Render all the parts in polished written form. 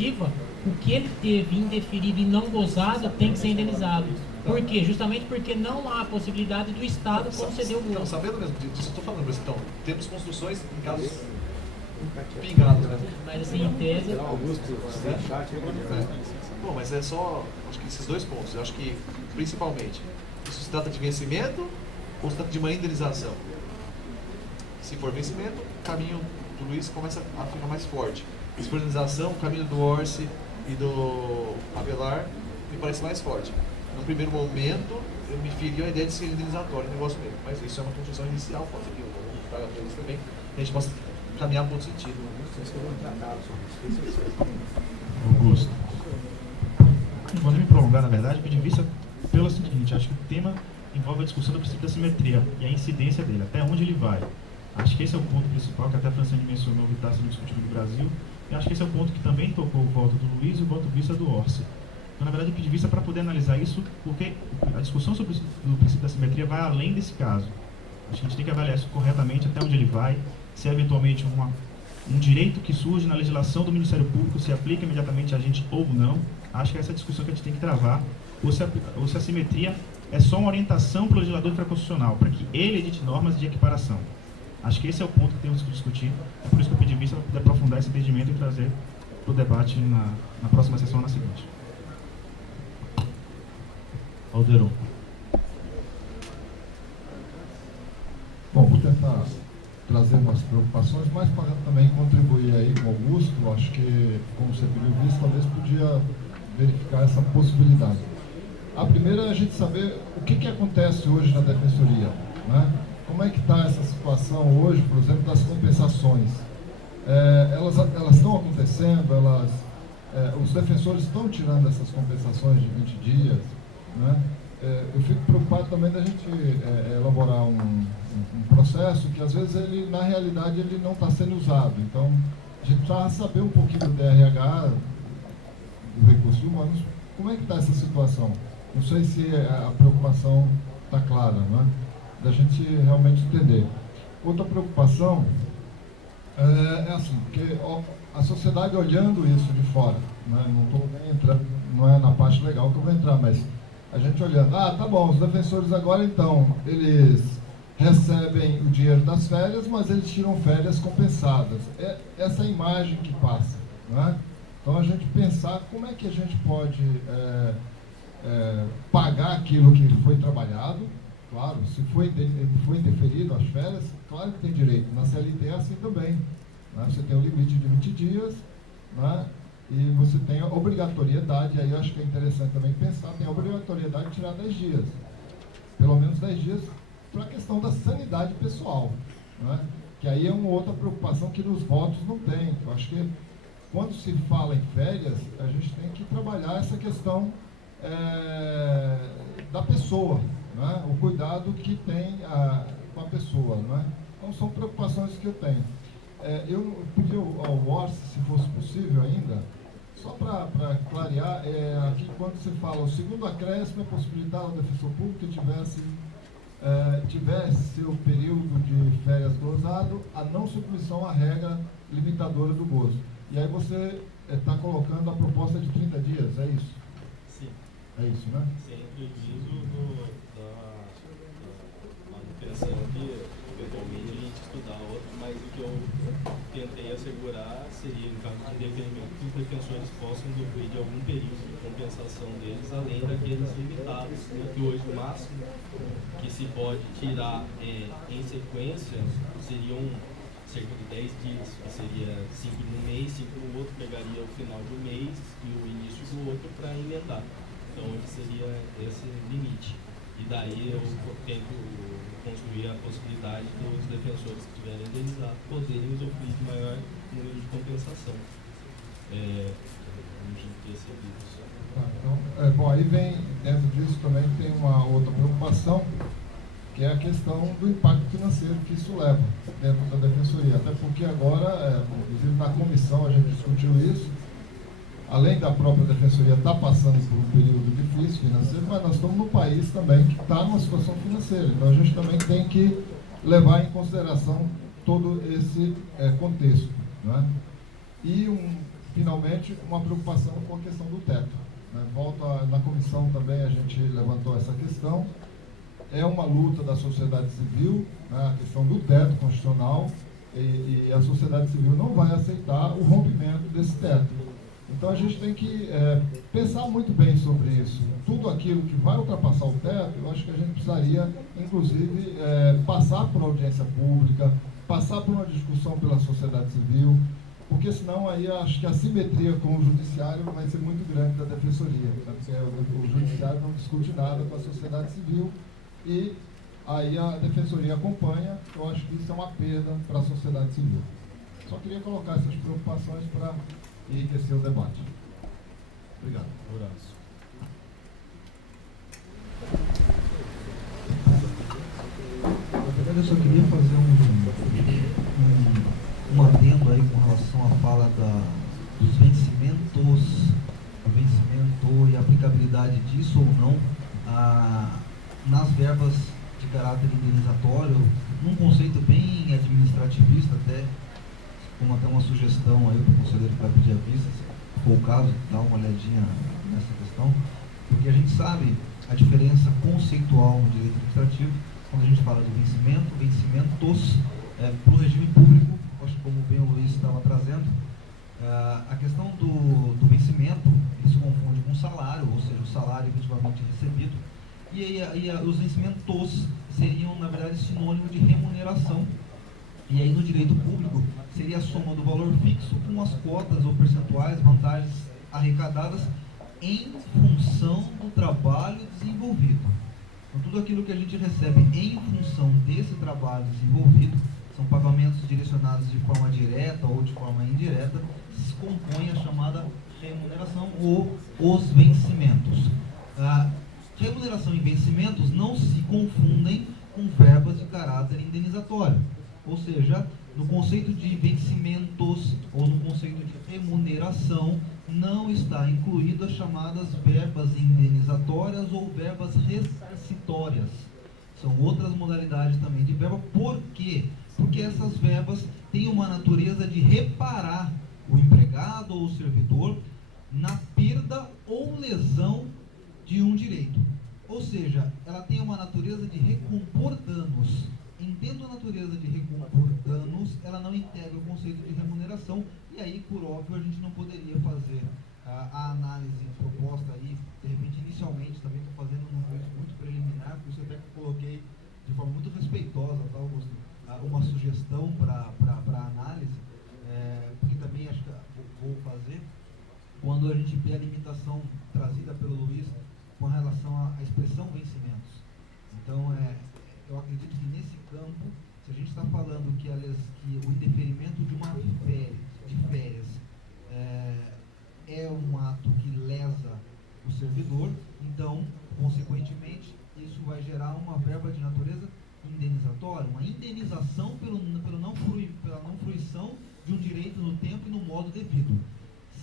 efetiva, o que ele teve indeferido e não gozado tem que ser indenizado. Por quê? Justamente porque não há possibilidade do Estado conceder o Então, gozo. sabendo mesmo disso, eu estou falando, então, temos construções em casos pingados, né? Mas assim, em tese... Bom, mas é só, acho que esses dois pontos. Eu acho que, principalmente, isso se trata de vencimento ou se trata de uma indenização? Se for vencimento, o caminho do Luiz começa a ficar mais forte. Se for indenização, o caminho do Orsi e do Avelar me parece mais forte. No primeiro momento, eu me feriu a ideia de ser indenizatório o negócio mesmo. Mas isso é uma construção inicial, pode ser que eu vou traga para eles também, que a gente possa caminhar para outro sentido. Augusto. Não vou nem me prolongar, na verdade, pedir vista pelo seguinte: acho que o tema envolve a discussão do princípio da simetria e a incidência dele, até onde ele vai. Acho que esse é o ponto principal, que até a Franciane mencionou, que está sendo discutido no Brasil, e acho que esse é o ponto que também tocou o voto do Luiz e o voto de vista do Orsi. Então, na verdade, eu pedi vista para poder analisar isso, porque a discussão sobre o princípio da simetria vai além desse caso. Acho que a gente tem que avaliar isso corretamente, até onde ele vai, se é eventualmente um direito que surge na legislação do Ministério Público, se aplica imediatamente a gente ou não. Acho que essa é a discussão que a gente tem que travar, ou se a simetria é só uma orientação para o legislador infraconstitucional, para que ele edite normas de equiparação. Acho que esse é o ponto que temos que discutir, é por isso que eu pedi vista para poder aprofundar esse entendimento e trazer para o debate na próxima sessão, na seguinte. Alderon. Bom, vou tentar trazer umas preocupações, mas para também contribuir aí com o Augusto. Acho que, como você pediu visto, talvez podia verificar essa possibilidade. A primeira é a gente saber o que acontece hoje na Defensoria, né? Como é que está essa situação hoje, por exemplo, das compensações? Elas estão acontecendo, os defensores estão tirando essas compensações de 20 dias, né? Eu fico preocupado também da gente elaborar um processo que, às vezes, na realidade, ele não está sendo usado. Então, a gente precisa saber um pouquinho do DRH, do Recursos Humanos, como é que está essa situação. Não sei se a preocupação está clara, né? Da gente realmente entender. Outra preocupação é assim, porque a sociedade olhando isso de fora, né? Não estou nem entrando, não é na parte legal que eu vou entrar, mas a gente olhando, tá bom, os defensores agora então, eles recebem o dinheiro das férias, mas eles tiram férias compensadas. Essa imagem que passa, né? Então a gente pensar como é que a gente pode pagar aquilo que foi trabalhado. Claro, se foi indeferido as férias, claro que tem direito. Na CLT é assim também, né? Você tem um limite de 20 dias, né? E você tem a obrigatoriedade, aí eu acho que é interessante também pensar, tem a obrigatoriedade de tirar 10 dias. Pelo menos 10 dias para a questão da sanidade pessoal, né? Que aí é uma outra preocupação que nos votos não tem. Eu acho que quando se fala em férias, a gente tem que trabalhar essa questão da pessoa, né? O cuidado que tem com a pessoa, né? Então são preocupações que eu tenho. Eu pedi ao Orsi, se fosse possível ainda, só para clarear, aqui quando se fala o segundo acréscimo é possibilitar ao defensor público que tivesse o período de férias gozado a não submissão à regra limitadora do gozo. E aí você está colocando a proposta de 30 dias, é isso? Sim. É isso, né? Sempre uso da manutenção que eventualmente a gente estudar outro, mas o que eu tentei assegurar seria, em caso de deferimento, que os defensores possam usufruir de algum período de compensação deles, além daqueles limitados, né, que hoje o máximo que se pode tirar em sequência seriam cerca de 10 dias, que seria 5 num mês, 5 no outro, pegaria o final de um mês e o início do outro para emendar. Então, seria esse limite. E daí eu tento construir a possibilidade dos defensores que tiverem indenizado poderem usufruir de maior número de compensação. Então, bom, aí vem, dentro disso também tem uma outra preocupação, que é a questão do impacto financeiro que isso leva dentro da Defensoria. Até porque agora, inclusive na comissão a gente discutiu isso, além da própria Defensoria estar passando por um período difícil financeiro, mas nós estamos num país também que está numa situação financeira. Então a gente também tem que levar em consideração todo esse contexto, né? E finalmente, uma preocupação com a questão do teto, né? Volta na comissão também, a gente levantou essa questão. É uma luta da sociedade civil, né? A questão do teto constitucional, e a sociedade civil não vai aceitar o rompimento desse teto. Então a gente tem que pensar muito bem sobre isso. Tudo aquilo que vai ultrapassar o teto, eu acho que a gente precisaria, inclusive, passar por audiência pública, passar por uma discussão pela sociedade civil, porque senão aí acho que a simetria com o judiciário vai ser muito grande da defensoria, né? Porque o judiciário não discute nada com a sociedade civil e aí a defensoria acompanha. Eu acho que isso é uma perda para a sociedade civil. Só queria colocar essas preocupações para enriquecer o debate. Obrigado. Horácio. Na verdade, eu só queria fazer um adendo aí com relação à fala dos vencimentos, o vencimento e a aplicabilidade disso ou não nas verbas de caráter indenizatório, num conceito bem administrativista, até como até uma sugestão aí para o conselheiro que vai pedir a vista, se for o caso, dar uma olhadinha nessa questão, porque a gente sabe a diferença conceitual no direito administrativo, quando a gente fala de vencimento, vencimentos, para o regime público, acho que como bem o Luiz estava trazendo, a questão do vencimento, ele se confunde com o salário, ou seja, o salário efetivamente recebido, e os vencimentos seriam, na verdade, sinônimo de remuneração. E aí no direito público seria a soma do valor fixo com as cotas ou percentuais, vantagens arrecadadas em função do trabalho desenvolvido. Então tudo aquilo que a gente recebe em função desse trabalho desenvolvido, são pagamentos direcionados de forma direta ou de forma indireta, se compõe a chamada remuneração ou os vencimentos. Remuneração e vencimentos não se confundem com verbas de caráter indenizatório. Ou seja, no conceito de vencimentos ou no conceito de remuneração, não está incluído as chamadas verbas indenizatórias ou verbas ressarcitórias. São outras modalidades também de verba. Por quê? Porque essas verbas têm uma natureza de reparar o empregado ou o servidor na perda ou lesão de um direito. Ou seja, ela tem uma natureza de recompor danos. Entendo a natureza de recompor danos, ela não integra o conceito de remuneração, e aí, por óbvio, a gente não poderia fazer a análise proposta aí, de repente, inicialmente, também estou fazendo um juízo muito preliminar, por isso até que coloquei de forma muito respeitosa, tá, Augusto, uma sugestão para análise, porque também acho que vou fazer, quando a gente vê a limitação trazida pelo Luiz com relação à expressão vencimentos. Então, eu acredito que nesse campo, se a gente está falando que o indeferimento de uma férias é um ato que lesa o servidor, então, consequentemente, isso vai gerar uma verba de natureza indenizatória, uma indenização pela não fruição de um direito no tempo e no modo devido.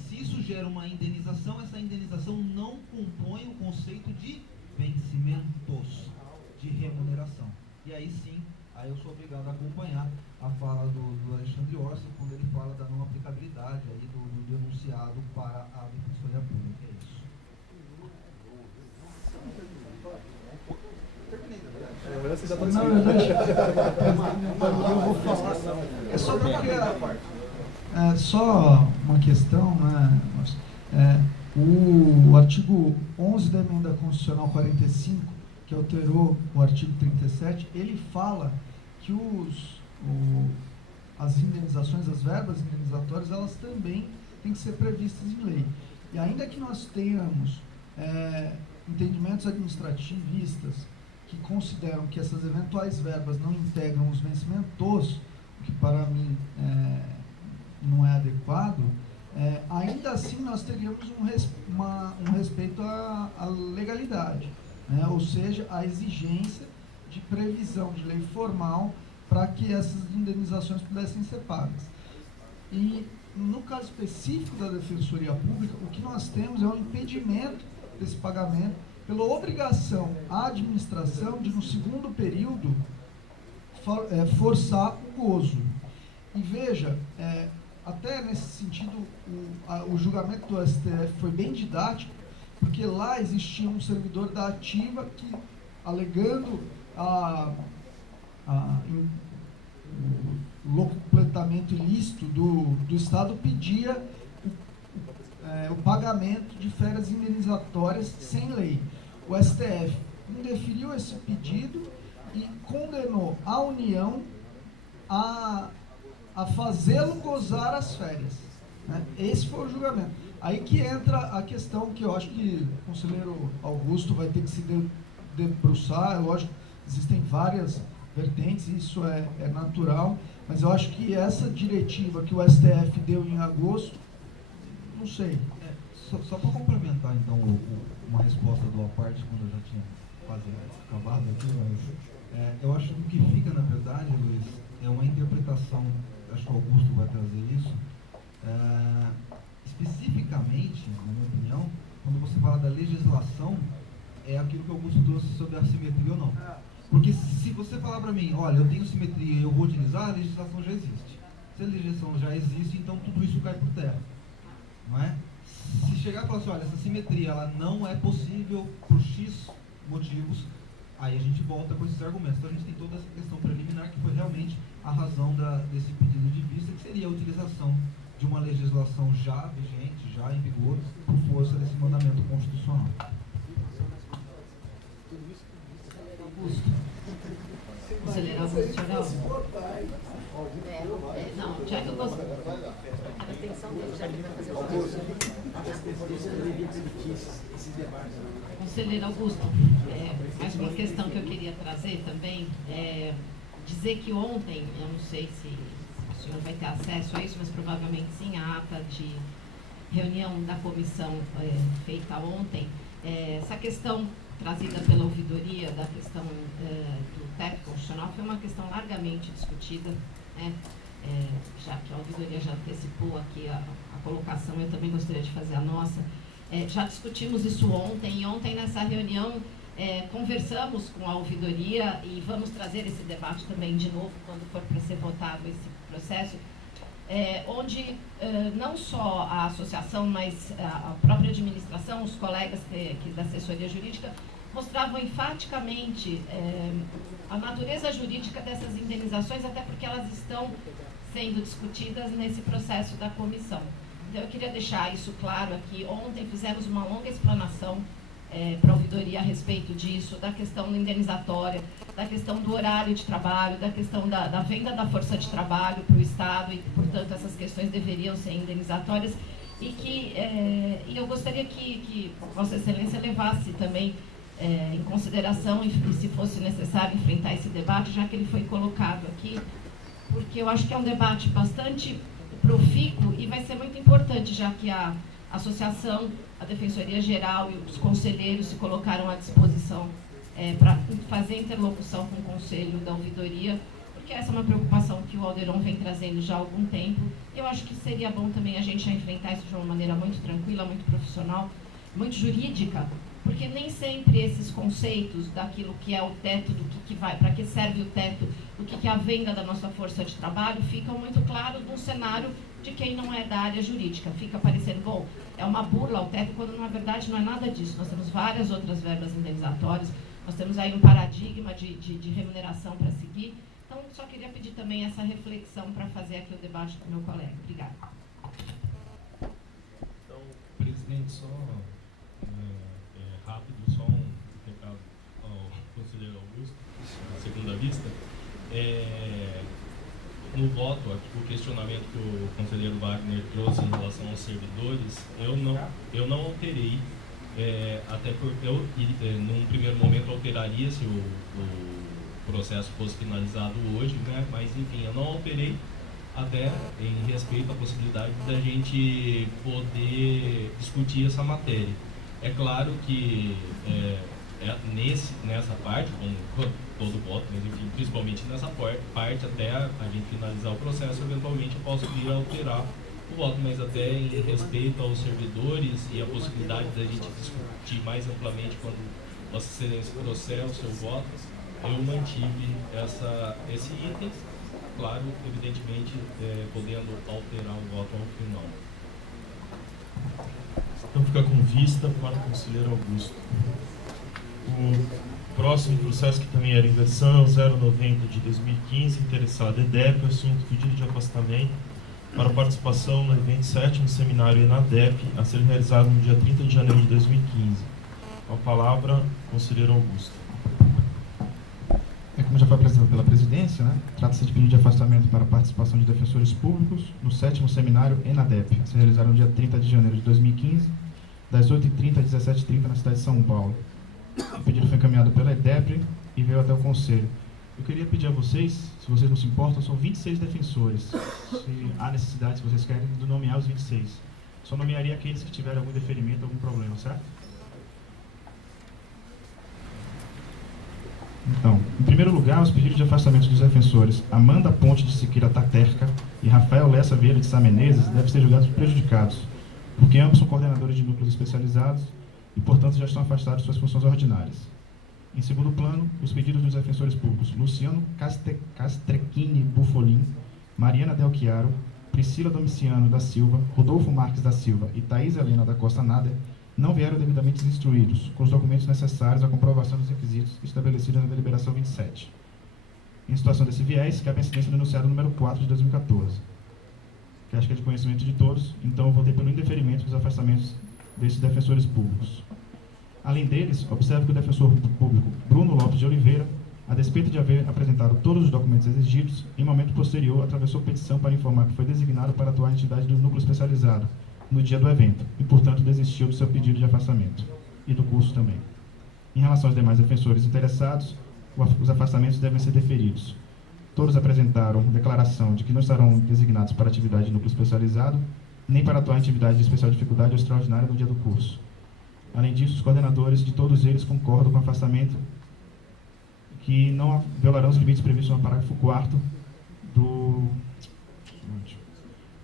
Se isso gera uma indenização, essa indenização não compõe o conceito de vencimentos, de remuneração. E aí sim, aí eu sou obrigado a acompanhar a fala do Alexandre Orsi, quando ele fala da não aplicabilidade aí do denunciado para a Defensoria Pública. É isso. Eu vou falar. É só porque só uma questão, né? O artigo 11 da Emenda Constitucional 45, que alterou o artigo 37, ele fala que as indenizações, as verbas indenizatórias, elas também têm que ser previstas em lei. E ainda que nós tenhamos entendimentos administrativistas que consideram que essas eventuais verbas não integram os vencimentos, o que para mim não é adequado, ainda assim nós teríamos um respeito à legalidade, né? Ou seja, a exigência de previsão de lei formal para que essas indenizações pudessem ser pagas. E no caso específico da Defensoria Pública, o que nós temos é um impedimento desse pagamento pela obrigação à administração de, no segundo período, forçar o gozo. E veja, até nesse sentido, o julgamento do STF foi bem didático, porque lá existia um servidor da Ativa que, alegando o completamento ilícito do Estado, pedia o pagamento de férias indenizatórias sem lei. O STF indeferiu esse pedido e condenou a União a fazê-lo gozar as férias, né? Esse foi o julgamento. Aí que entra a questão que eu acho que o conselheiro Augusto vai ter que se debruçar. É lógico, existem várias vertentes, isso é natural, mas eu acho que essa diretiva que o STF deu em agosto, não sei. Só para complementar, então, uma resposta do à parte, quando eu já tinha quase acabado aqui, mas eu acho que o que fica, na verdade, Luiz, é uma interpretação, acho que o Augusto vai trazer isso, especificamente, na minha opinião, quando você fala da legislação, é aquilo que o Augusto trouxe sobre a simetria ou não. Porque se você falar para mim, olha, eu tenho simetria e eu vou utilizar, a legislação já existe. Se a legislação já existe, então tudo isso cai por terra. Não é? Se chegar e falar assim, olha, essa simetria ela não é possível por X motivos, aí a gente volta com esses argumentos. Então a gente tem toda essa questão preliminar, que foi realmente a razão desse pedido de vista, que seria a utilização de uma legislação já vigente, já em vigor, por força desse mandamento constitucional. Conselheiro Augusto Chorão. Não, já que eu gosto. Atenção dele, já que ele vai fazer o Conselheiro Augusto, mais uma questão que eu queria trazer também, dizer que ontem, eu não sei se o senhor vai ter acesso a isso, mas provavelmente sim, a ata de reunião da comissão feita ontem, essa questão trazida pela ouvidoria da questão do teto constitucional foi uma questão largamente discutida, né? Já que a ouvidoria já antecipou aqui a colocação, eu também gostaria de fazer a nossa. Já discutimos isso ontem, e ontem nessa reunião conversamos com a ouvidoria e vamos trazer esse debate também de novo quando for para ser votado esse processo, onde não só a associação, mas a própria administração, os colegas da assessoria jurídica, mostravam enfaticamente a natureza jurídica dessas indenizações, até porque elas estão sendo discutidas nesse processo da comissão. Então eu queria deixar isso claro aqui. Ontem fizemos uma longa explanação para a ouvidoria a respeito disso, da questão indenizatória, da questão do horário de trabalho, da questão da venda da força de trabalho para o Estado, e, portanto, essas questões deveriam ser indenizatórias, e eu gostaria que Vossa Excelência levasse também em consideração, e se fosse necessário enfrentar esse debate, já que ele foi colocado aqui, porque eu acho que é um debate bastante profícuo e vai ser muito importante, já que a associação, a Defensoria Geral e os conselheiros se colocaram à disposição para fazer interlocução com o Conselho da Ouvidoria, porque essa é uma preocupação que o Alderon vem trazendo já há algum tempo. Eu acho que seria bom também a gente enfrentar isso de uma maneira muito tranquila, muito profissional, muito jurídica, porque nem sempre esses conceitos daquilo que é o teto, do que vai, para que serve o teto, do que é a venda da nossa força de trabalho, ficam muito claros num cenário de quem não é da área jurídica. Fica parecendo, bom, é uma burla ao teto, quando na verdade não é nada disso. Nós temos várias outras verbas indenizatórias, nós temos aí um paradigma de remuneração para seguir. Então, só queria pedir também essa reflexão para fazer aqui o debate com o meu colega. Obrigada. Então, presidente, só rápido, só um recado ao conselheiro Augusto, na segunda vista. No voto, o questionamento que o conselheiro Wagner trouxe em relação aos servidores, eu não alterei, até porque num primeiro momento alteraria se o processo fosse finalizado hoje, né? Mas enfim, eu não alterei, até em respeito à possibilidade da gente poder discutir essa matéria. É claro que nessa parte, como todo voto, mas enfim, principalmente nessa parte, até a gente finalizar o processo, eventualmente eu posso vir a alterar o voto, mas até em respeito aos servidores e a possibilidade da gente discutir mais amplamente quando Vossa Excelência trouxer o seu voto, eu mantive esse item, claro, evidentemente, podendo alterar o voto ao final. Então fica com vista para o conselheiro Augusto. O próximo processo, que também era inversão 090 de 2015, interessado EDEP, assunto pedido de afastamento para participação no evento 7º Seminário ENADEP, a ser realizado no dia 30 de janeiro de 2015. Com a palavra, conselheiro Augusto. Como já foi apresentado pela presidência, né, trata-se de pedido de afastamento para a participação de defensores públicos no 7º Seminário ENADEP, a ser realizado no dia 30 de janeiro de 2015, das 8h30 às 17h30, na cidade de São Paulo. O pedido foi encaminhado pela EDEP e veio até o Conselho. Eu queria pedir a vocês, se vocês não se importam, são 26 defensores. Se há necessidade, se vocês querem, de nomear os 26. Só nomearia aqueles que tiverem algum deferimento, algum problema, certo? Então, em primeiro lugar, os pedidos de afastamento dos defensores Amanda Ponte de Siqueira Taterca e Rafael Lessa Vieira de Sá Menezes devem ser julgados prejudicados, porque ambos são coordenadores de núcleos especializados e, portanto, já estão afastados de suas funções ordinárias. Em segundo plano, os pedidos dos defensores públicos Luciano Castrecchini Bufolin, Mariana Del Chiaro, Priscila Domiciano da Silva, Rodolfo Marques da Silva e Thaís Helena da Costa Nader não vieram devidamente instruídos, com os documentos necessários à comprovação dos requisitos estabelecidos na deliberação 27. Em situação desse viés, cabe a incidência do enunciado número 4 de 2014, que acho que é de conhecimento de todos, então eu votei pelo indeferimento dos afastamentos desses defensores públicos. Além deles, observo que o defensor público Bruno Lopes de Oliveira, a despeito de haver apresentado todos os documentos exigidos, em momento posterior atravessou petição para informar que foi designado para atuar em entidade do núcleo especializado no dia do evento e, portanto, desistiu do seu pedido de afastamento e do curso também. Em relação aos demais defensores interessados, os afastamentos devem ser deferidos. Todos apresentaram declaração de que não estarão designados para atividade de núcleo especializado, nem para atuar em atividade de especial dificuldade ou extraordinária no dia do curso. Além disso, os coordenadores de todos eles concordam com o afastamento, que não violarão os limites previstos no parágrafo 4º do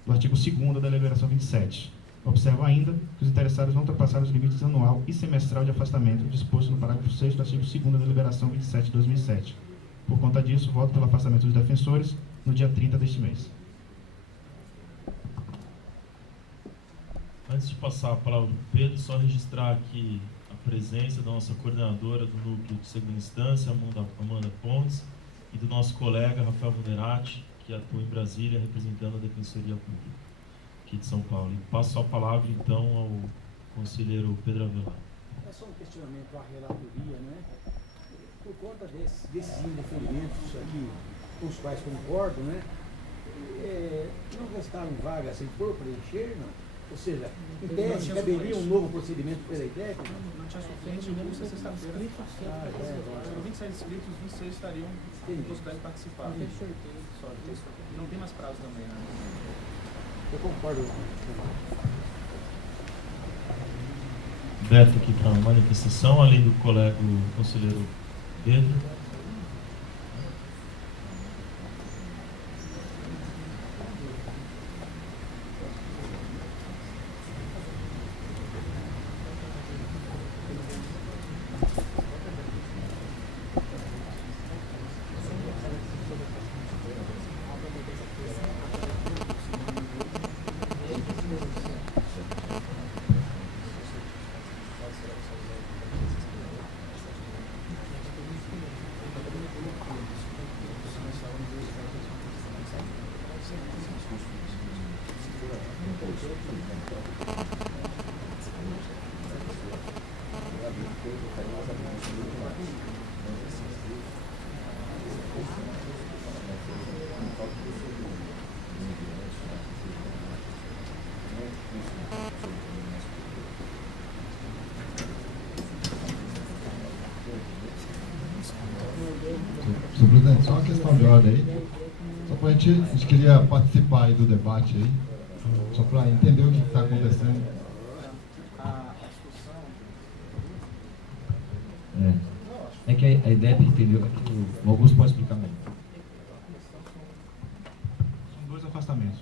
artigo 2º da deliberação 27. Observo ainda que os interessados não ultrapassaram os limites anual e semestral de afastamento disposto no parágrafo 6º do artigo 2º da deliberação 27 de 2007. Por conta disso, voto pelo afastamento dos defensores no dia 30 deste mês. Antes de passar a palavra para o Pedro, só registrar aqui a presença da nossa coordenadora do Núcleo de Segunda Instância, Amanda Pontes, e do nosso colega Rafael Munerati, que atua em Brasília representando a Defensoria Pública aqui de São Paulo. E passo a palavra, então, ao conselheiro Pedro Avelar. É só um questionamento à relatoria, né? Por conta desses indeferimentos aqui, com os quais concordo, né? Não restaram vagas sem por preencher, não? Ou seja, em tese, caberia um novo procedimento pela IDEP? Não tinha suficiente, o curso é sexta-feira. Foram 27 inscritos, os 26 estariam com possibilidade de participar. Não tem mais prazo também, né? Eu concordo. Beto aqui para a manifestação, além do colega o conselheiro Pedro. Senhor presidente, só uma questão de ordem aí. Só para a gente queria participar aí do debate aí, só para entender o que está acontecendo. É que a IDEP entendeu, o Augusto pode explicar melhor. São dois afastamentos,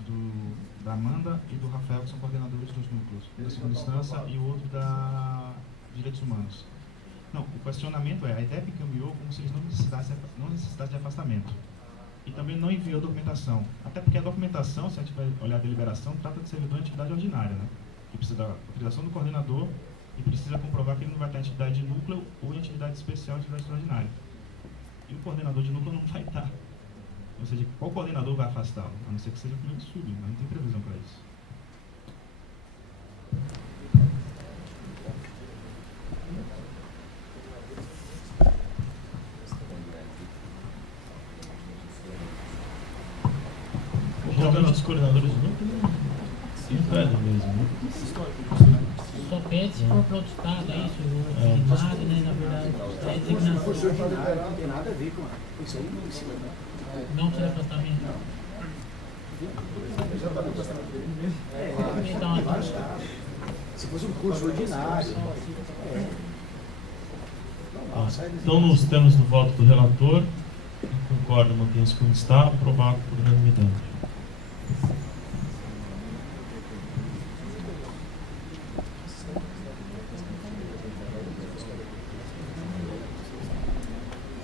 da Amanda e do Rafael, que são coordenadores dos núcleos, um da segunda instância e o outro da Direitos Humanos. Não, o questionamento é, a IDEP encaminhou como se eles não necessitassem de afastamento. e também não enviou documentação. Até porque a documentação, se a gente vai olhar a deliberação, trata de servidor em atividade ordinária, né? Que precisa da autorização do coordenador e precisa comprovar que ele não vai estar em atividade de núcleo ou em atividade especial, atividade extraordinária. E o coordenador de núcleo não vai estar. Ou seja, qual coordenador vai afastá-lo? A não ser que seja o primeiro sub, mas não tem previsão para isso. Geralmente os coordenadores de núcleo não pedem mesmo, né? Só pede se for para outro estado, é isso? Designado, né? Na verdade, é designação. Não tem nada a ver com isso aí, não ensina, né? Não precisa de afastamento. Então, se fosse um curso ordinário. Então, nos termos do voto do relator, quem concorda, mantém-se como está, aprovado por unanimidade.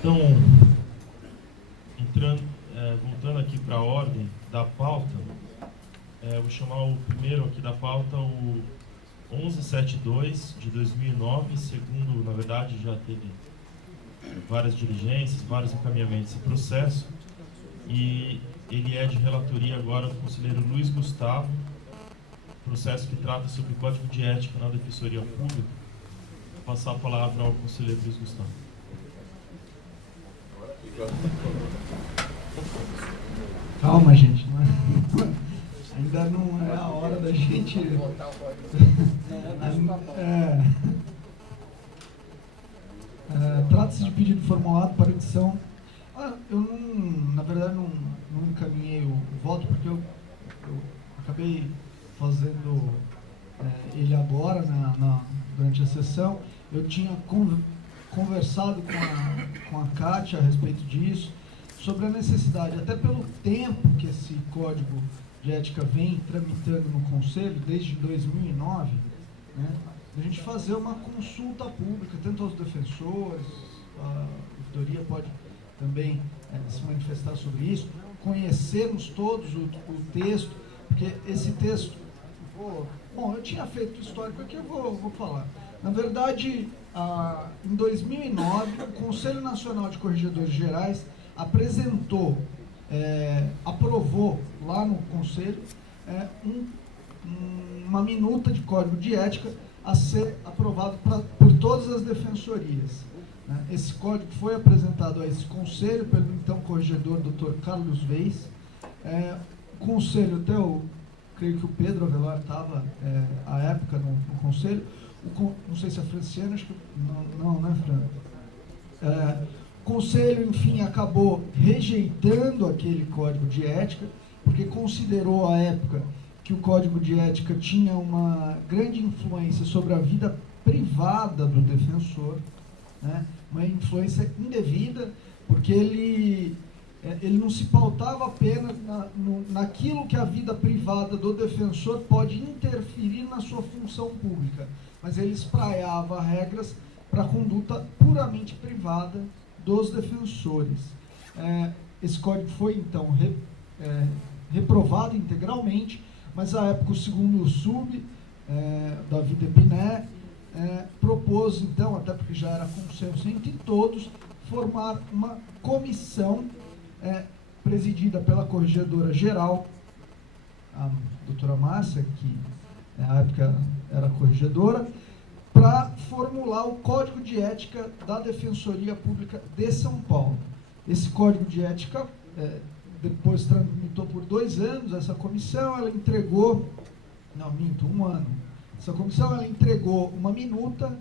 Então, voltando aqui para a ordem da pauta, vou chamar o primeiro aqui da pauta, o 1172 de 2009, segundo, na verdade, já teve várias diligências, vários encaminhamentos desse processo, e ele é de relatoria agora do conselheiro Luiz Gustavo, processo que trata sobre o Código de Ética na Defensoria Pública. Vou passar a palavra ao conselheiro Luiz Gustavo. Calma, gente. Ainda não é a hora da gente... Trata-se de pedido formulado para edição. Eu não, na verdade, não encaminhei o voto, porque eu acabei fazendo ele agora, durante a sessão. Eu tinha conversado com a Kátia a respeito disso, sobre a necessidade, até pelo tempo que esse Código de Ética vem tramitando no Conselho, desde 2009, né, a gente fazer uma consulta pública, tanto aos defensores, a ouvidoria pode também se manifestar sobre isso, conhecermos todos o texto, porque esse texto, bom, eu tinha feito histórico aqui, eu vou falar. Na verdade, em 2009, o Conselho Nacional de Corregedores Gerais apresentou, aprovou lá no Conselho uma minuta de Código de Ética a ser aprovado por todas as defensorias. Né? Esse código foi apresentado a esse Conselho pelo então corregedor Dr. Carlos Veis. O Conselho, até creio que o Pedro Avelar estava à época no Conselho, não sei se é Franciano, acho que não é Fran. O Conselho, enfim, acabou rejeitando aquele Código de Ética, porque considerou à época que o Código de Ética tinha uma grande influência sobre a vida privada do defensor, né? Uma influência indevida, porque ele não se pautava apenas naquilo que a vida privada do defensor pode interferir na sua função pública, mas ele espraiava regras para a conduta puramente privada dos defensores. Esse código foi, então, reprovado integralmente, mas, à época, o segundo sub, Davi Depiné, propôs, então, até porque já era consenso entre todos, formar uma comissão presidida pela corregedora geral, a doutora Márcia, que na época era corregedora, para formular o Código de Ética da Defensoria Pública de São Paulo. Esse Código de Ética depois tramitou por 2 anos, essa comissão, ela entregou, não, minto, 1 ano. Essa comissão, ela entregou uma minuta,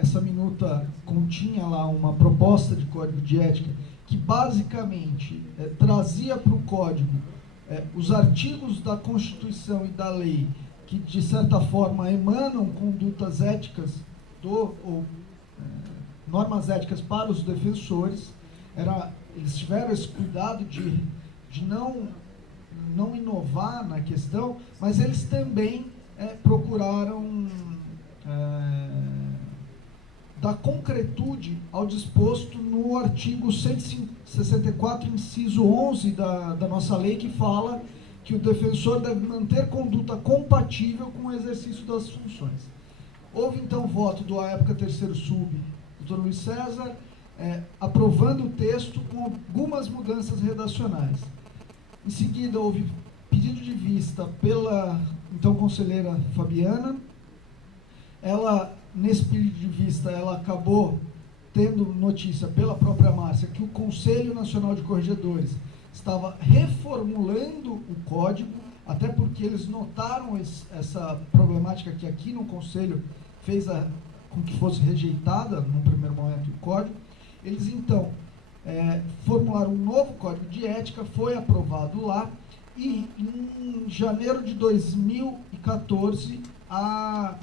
essa minuta continha lá uma proposta de Código de Ética que basicamente trazia para o Código os artigos da Constituição e da lei que, de certa forma, emanam condutas éticas normas éticas para os defensores. Eles tiveram esse cuidado de não inovar na questão, mas eles também procuraram dar concretude ao disposto no artigo 164, inciso 11 da nossa lei, que fala que o defensor deve manter conduta compatível com o exercício das funções. Houve, então, voto do, à época, terceiro sub, Dr. Luiz César, aprovando o texto com algumas mudanças redacionais. Em seguida, houve pedido de vista pela, então, conselheira Fabiana. Ela, nesse pedido de vista, ela acabou tendo notícia pela própria Márcia que o Conselho Nacional de Corregedores estava reformulando o código, até porque eles notaram essa problemática que aqui no Conselho fez com que fosse rejeitada, no primeiro momento, o código. Eles, então, formularam um novo código de ética, foi aprovado lá, e em janeiro de 2014, a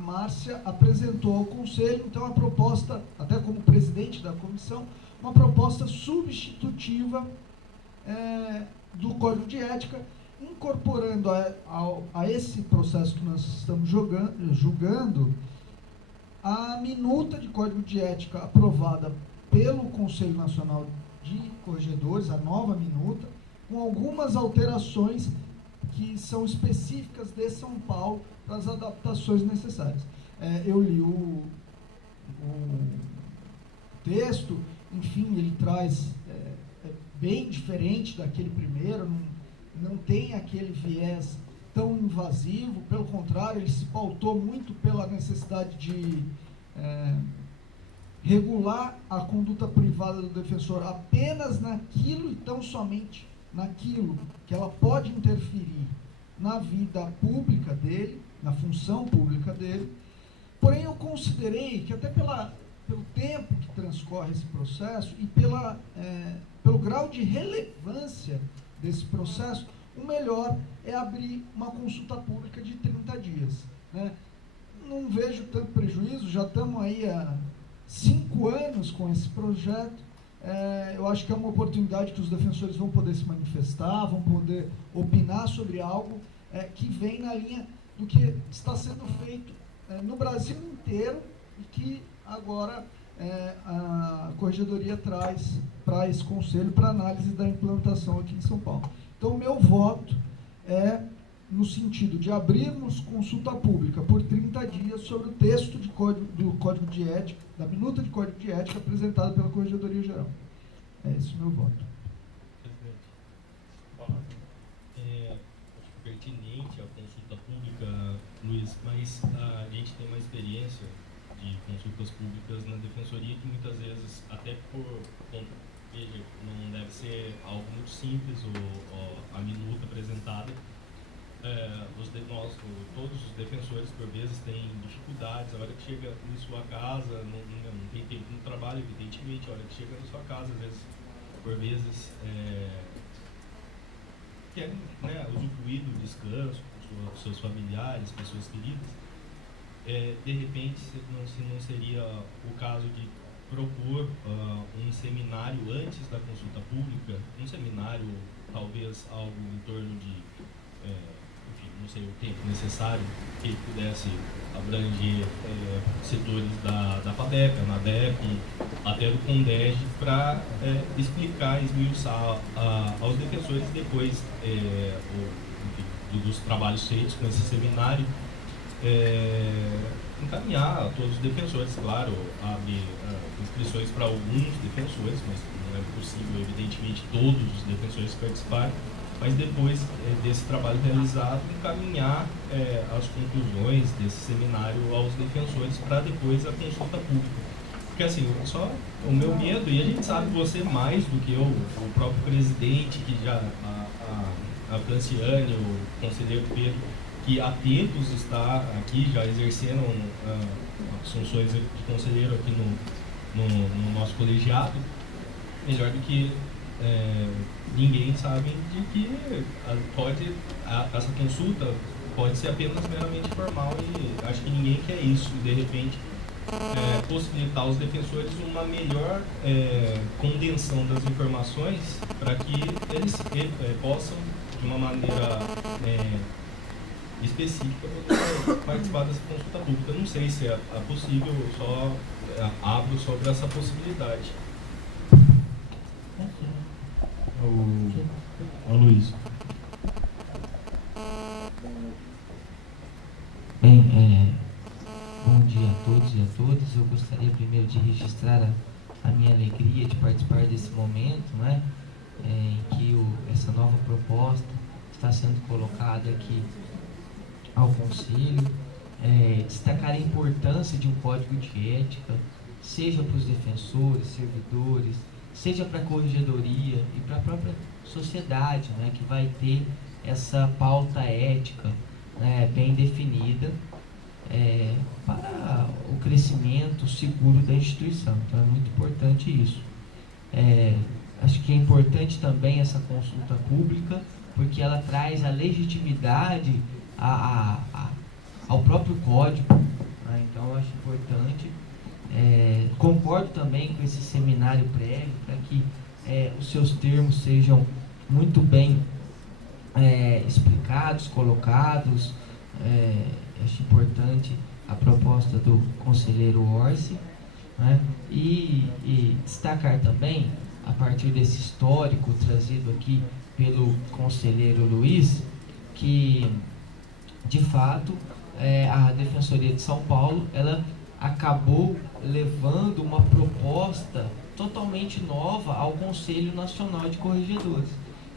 Márcia apresentou ao Conselho, então, a proposta, até como presidente da comissão, uma proposta substitutiva do Código de Ética, incorporando a esse processo que nós estamos julgando a minuta de Código de Ética aprovada pelo Conselho Nacional de Corregedores, a nova minuta, com algumas alterações que são específicas de São Paulo para as adaptações necessárias. Eu li o texto, enfim, ele traz bem diferente daquele primeiro, não tem aquele viés tão invasivo, pelo contrário, ele se pautou muito pela necessidade de regular a conduta privada do defensor apenas naquilo e tão somente naquilo que ela pode interferir na vida pública dele, na função pública dele. Porém, eu considerei que até pelo tempo que transcorre esse processo e pelo grau de relevância desse processo, o melhor é abrir uma consulta pública de 30 dias. Né? Não vejo tanto prejuízo, já estamos aí há 5 anos com esse projeto. Eu acho que é uma oportunidade que os defensores vão poder se manifestar, vão poder opinar sobre algo que vem na linha do que está sendo feito no Brasil inteiro e que agora a Corregedoria traz para esse Conselho para análise da implantação aqui em São Paulo. Então, o meu voto é no sentido de abrirmos consulta pública por 30 dias sobre o texto do Código de Ética, da minuta de Código de Ética apresentada pela Corregedoria Geral. É esse o meu voto. Acho pertinente a consulta pública, Luiz, mas a gente tem uma experiência de consultas públicas na Defensoria que muitas vezes, até veja, não deve ser algo muito simples a minuta apresentada. Todos os defensores, por vezes, têm dificuldades. A hora que chega em sua casa, não tem tempo no trabalho, evidentemente. A hora que chega na sua casa, às vezes, por vezes, querem usufruir do descanso com seus familiares, pessoas queridas. De repente, se não seria o caso de propor um seminário antes da consulta pública, um seminário, talvez algo em torno de, enfim, não sei o tempo necessário, que pudesse abranger setores da FABECA, na DEP, até do CONDEG, para explicar, esmiuçar aos defensores depois dos trabalhos feitos com esse seminário, encaminhar a todos os defensores, claro, abrir inscrições para alguns defensores, mas não é possível, evidentemente, todos os defensores participarem, mas depois desse trabalho realizado, encaminhar as conclusões desse seminário aos defensores para depois a consulta pública. Porque assim, só o meu medo, e a gente sabe você mais do que eu, o próprio presidente, que já, a Franciane, o conselheiro Pedro, que há tempos está aqui, já exercendo as funções de conselheiro aqui no nosso colegiado, melhor do que ninguém sabe de que essa consulta pode ser apenas meramente formal e acho que ninguém quer isso. E, de repente, possibilitar aos defensores uma melhor condensação das informações para que eles possam, de uma maneira específica para participar dessa consulta pública. Eu não sei se é possível, eu só abro sobre essa possibilidade. O Luiz. Bem, bom dia a todos e a todas. Eu gostaria primeiro de registrar a minha alegria de participar desse momento, né, em que essa nova proposta está sendo colocada aqui ao Conselho. Destacar a importância de um código de ética, seja para os defensores, servidores, seja para a corregedoria e para a própria sociedade, né, que vai ter essa pauta ética, né, bem definida, para o crescimento seguro da instituição. Então é muito importante isso. Acho que é importante também essa consulta pública, porque ela traz a legitimidade ao próprio código, né? Então eu acho importante. Concordo também com esse seminário prévio, para que os seus termos sejam muito bem explicados, colocados. Acho importante a proposta do conselheiro Orsi, né? E destacar também, a partir desse histórico trazido aqui pelo conselheiro Luiz, que de fato a Defensoria de São Paulo ela acabou levando uma proposta totalmente nova ao Conselho Nacional de Corregedores.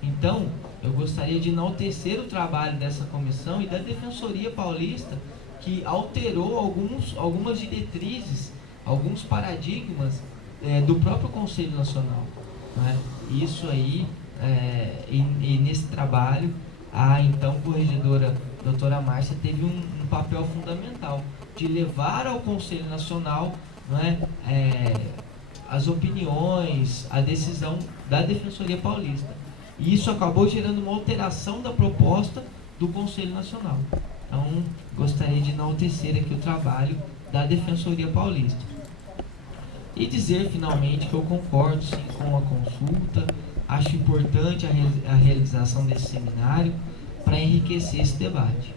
Então, eu gostaria de enaltecer o trabalho dessa comissão e da Defensoria Paulista, que alterou algumas diretrizes, alguns paradigmas do próprio Conselho Nacional, né? Isso aí, e nesse trabalho, a então corregedora doutora Márcia teve um papel fundamental de levar ao Conselho Nacional, né, as opiniões, a decisão da Defensoria Paulista. E isso acabou gerando uma alteração da proposta do Conselho Nacional. Então, gostaria de enaltecer aqui o trabalho da Defensoria Paulista. E dizer, finalmente, que eu concordo, sim, com a consulta. Acho importante a realização desse seminário para enriquecer esse debate.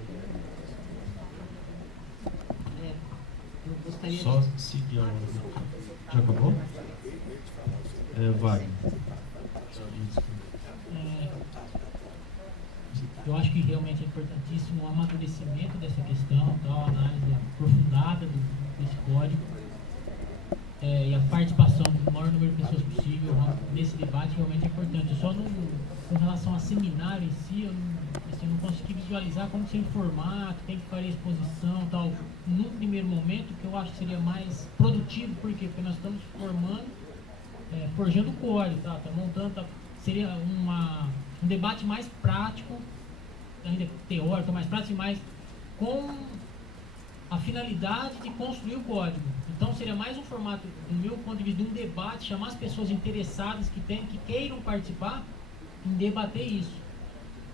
Só seguir a hora. Já acabou? Vai. Eu acho que realmente é importantíssimo o amadurecimento dessa questão, a análise aprofundada desse código, e a participação do maior número de pessoas possível nesse debate realmente é importante. Só com relação a seminário em si, eu não consegui visualizar como seria o formato, quem que faria a exposição e tal, num primeiro momento, que eu acho que seria mais produtivo. Por quê? Porque nós estamos forjando o código, tá montando, seria um debate mais prático, ainda teórico, mais prático, mas com a finalidade de construir o código. Então seria mais um formato, do meu ponto de vista, de um debate, chamar as pessoas interessadas que queiram participar em debater isso.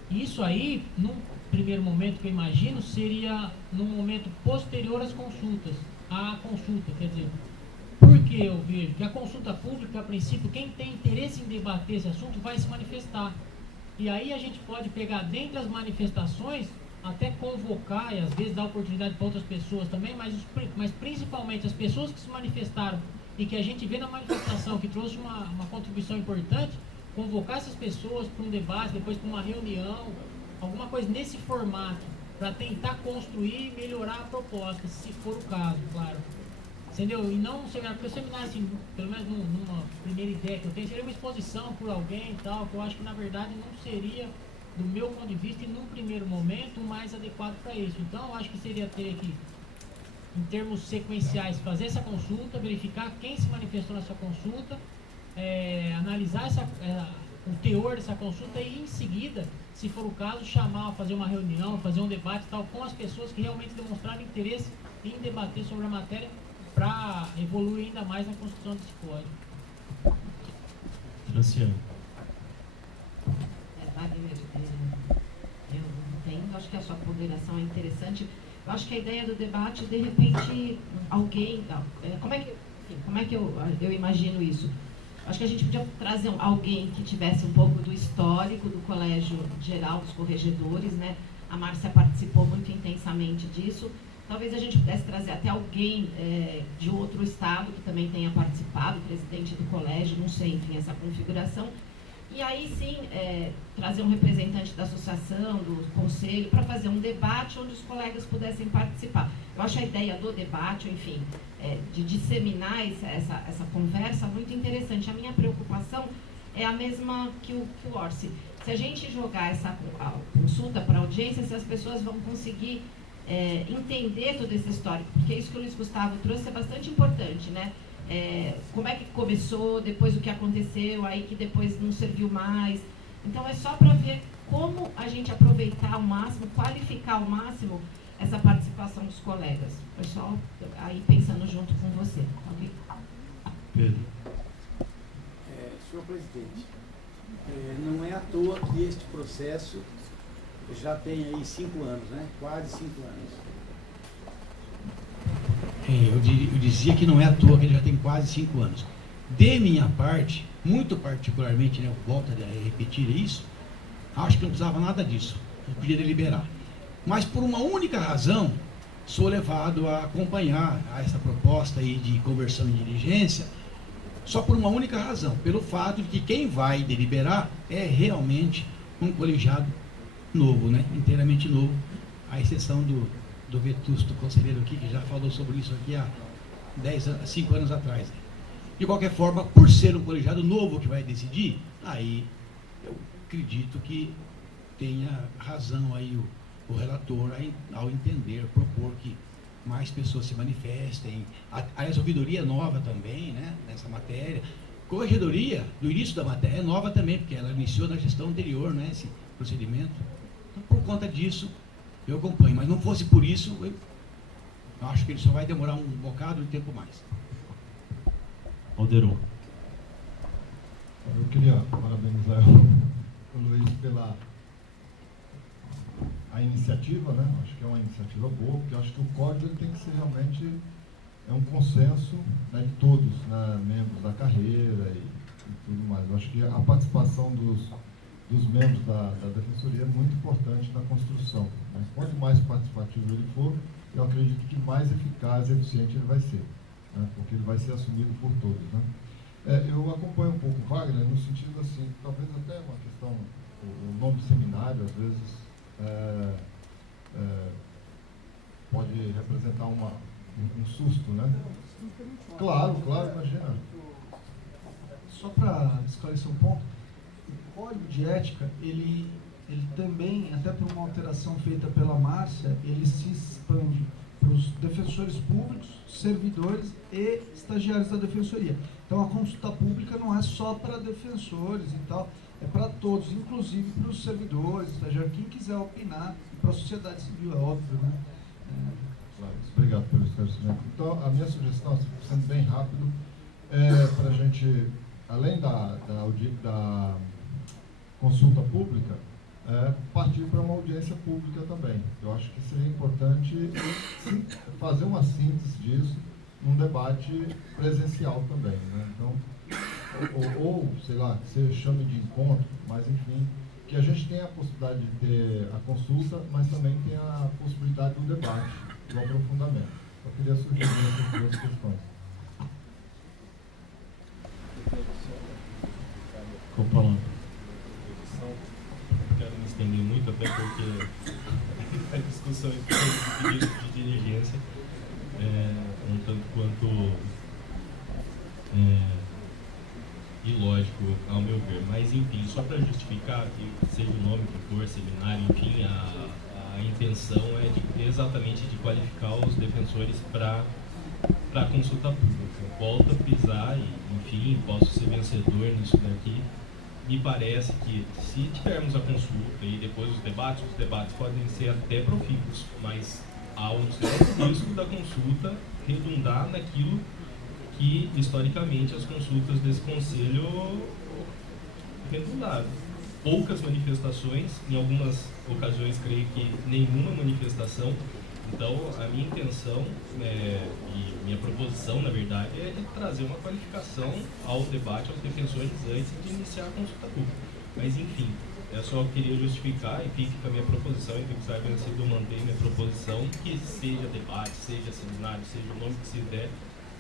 Isso aí, num primeiro momento que eu imagino, seria num momento posterior às consultas. À consulta, quer dizer, porque eu vejo que a consulta pública, a princípio, quem tem interesse em debater esse assunto vai se manifestar. E aí a gente pode pegar dentre as manifestações, até convocar e às vezes dar oportunidade para outras pessoas também, mas principalmente as pessoas que se manifestaram e que a gente vê na manifestação que trouxe uma contribuição importante, convocar essas pessoas para um debate, depois para uma reunião, alguma coisa nesse formato, para tentar construir e melhorar a proposta, se for o caso, claro. Entendeu? E não um seminário, porque o seminário, assim, pelo menos numa primeira ideia que eu tenho, seria uma exposição por alguém e tal, que eu acho que na verdade não seria, do meu ponto de vista, e num primeiro momento, o mais adequado para isso. Então, eu acho que seria ter que, em termos sequenciais, fazer essa consulta, verificar quem se manifestou nessa consulta, analisar o teor dessa consulta e, em seguida, se for o caso, fazer uma reunião, fazer um debate tal, com as pessoas que realmente demonstraram interesse em debater sobre a matéria, para evoluir ainda mais na construção desse código. Franciane. Wagner, eu entendo, acho que a sua ponderação é interessante. Eu acho que a ideia do debate, de repente, alguém... Como é que eu imagino isso? Acho que a gente podia trazer alguém que tivesse um pouco do histórico do Colégio Geral dos Corregedores, né? A Márcia participou muito intensamente disso. Talvez a gente pudesse trazer até alguém de outro estado que também tenha participado, presidente do colégio, não sei, enfim, essa configuração. E aí sim, trazer um representante da associação, do conselho, para fazer um debate onde os colegas pudessem participar. Eu acho a ideia do debate, enfim, de disseminar essa conversa muito interessante. A minha preocupação é a mesma que o Orsi. Se a gente jogar essa consulta para a audiência, se as pessoas vão conseguir entender toda essa história, porque isso que o Luiz Gustavo trouxe é bastante importante, né? Como é que começou, depois o que aconteceu, aí que depois não serviu mais. Então é só para ver como a gente aproveitar ao máximo, qualificar ao máximo essa participação dos colegas. Foi só aí pensando junto com você. Pedro. Senhor presidente, não é à toa que este processo já tem aí 5 anos, né? Quase 5 anos. Eu dizia que não é à toa que ele já tem quase 5 anos. De minha parte, muito particularmente, né, eu volto a repetir isso, acho que não precisava nada disso. Eu podia deliberar. Mas por uma única razão, sou levado a acompanhar essa proposta aí de conversão em diligência, só por uma única razão, pelo fato de que quem vai deliberar é realmente um colegiado novo, né, inteiramente novo, à exceção do vetusto conselheiro aqui, que já falou sobre isso aqui há 5 anos atrás. De qualquer forma, por ser um colegiado novo que vai decidir, aí eu acredito que tenha razão aí o relator ao entender, propor que mais pessoas se manifestem. Aliás, a ouvidoria é nova também, né, nessa matéria. Corregedoria, do início da matéria, é nova também, porque ela iniciou na gestão anterior, né, esse procedimento. Então, por conta disso, eu acompanho, mas não fosse por isso, eu acho que ele só vai demorar um bocado de tempo mais. Alderon. Eu queria parabenizar o Luiz pela iniciativa, né? Acho que é uma iniciativa boa, porque acho que o código ele tem que ser realmente um consenso, né, de todos, né, membros da carreira e tudo mais. Eu acho que a participação dos membros da Defensoria é muito importante na construção. Mas quanto mais participativo ele for, eu acredito que mais eficaz e eficiente ele vai ser, né? Porque ele vai ser assumido por todos, né? Eu acompanho um pouco o Wagner no sentido assim, talvez até uma questão, o nome de seminário, às vezes, pode representar um susto, né? Claro, imagina. Só para esclarecer um ponto, o Código de Ética, ele também, até por uma alteração feita pela Márcia, ele se expande para os defensores públicos, servidores e estagiários da Defensoria. Então a consulta pública não é só para defensores e tal, é para todos, inclusive para os servidores, estagiários, quem quiser opinar, e para a sociedade civil, é óbvio, né? Claro, obrigado pelo esclarecimento. Então, a minha sugestão, sendo bem rápido, para a gente, além da consulta pública, partir para uma audiência pública também. Eu acho que seria importante fazer uma síntese disso num debate presencial também, né? Então, ou sei lá, que você chame de encontro, mas enfim, que a gente tenha a possibilidade de ter a consulta, mas também tenha a possibilidade do debate, do aprofundamento. Eu queria sugerir essas duas questões. Não quero me estender muito, até porque a discussão de pedidos de diligência um tanto quanto ilógico, ao meu ver. Mas, enfim, só para justificar que seja o nome que for, seminário, enfim, a intenção é exatamente de qualificar os defensores para a consulta pública. Volto a pisar e, enfim, posso ser vencedor nisso daqui. Me parece que, se tivermos a consulta e depois os debates podem ser até profícuos, mas há um certo risco da consulta redundar naquilo que, historicamente, as consultas desse Conselho redundaram. Poucas manifestações, em algumas ocasiões, creio que nenhuma manifestação. Então, a minha intenção e minha proposição, na verdade, é trazer uma qualificação ao debate, aos defensores, antes de iniciar a consulta pública. Mas, enfim, Eu só queria justificar, enfim, fica a minha proposição, e que saiba que eu mantenho minha proposição, que seja debate, seja seminário, seja o nome que se der,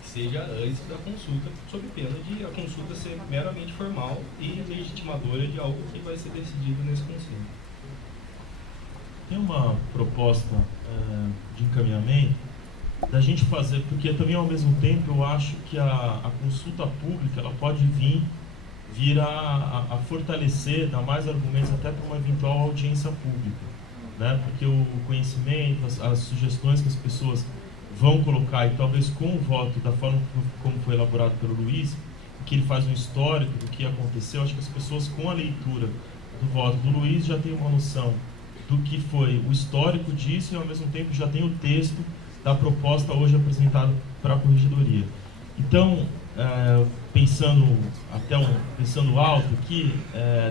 que seja antes da consulta, sob pena de a consulta ser meramente formal e legitimadora de algo que vai ser decidido nesse conselho. Tem uma proposta de encaminhamento da gente fazer, porque também ao mesmo tempo eu acho que a consulta pública ela pode vir a fortalecer, dar mais argumentos até para uma eventual audiência pública, né? Porque o conhecimento, as sugestões que as pessoas vão colocar, e talvez com o voto da forma como foi elaborado pelo Luiz, que ele faz um histórico do que aconteceu, acho que as pessoas com a leitura do voto do Luiz já têm uma noção do que foi o histórico disso e ao mesmo tempo já tem o texto da proposta hoje apresentada para a corregedoria. Então, pensando alto aqui,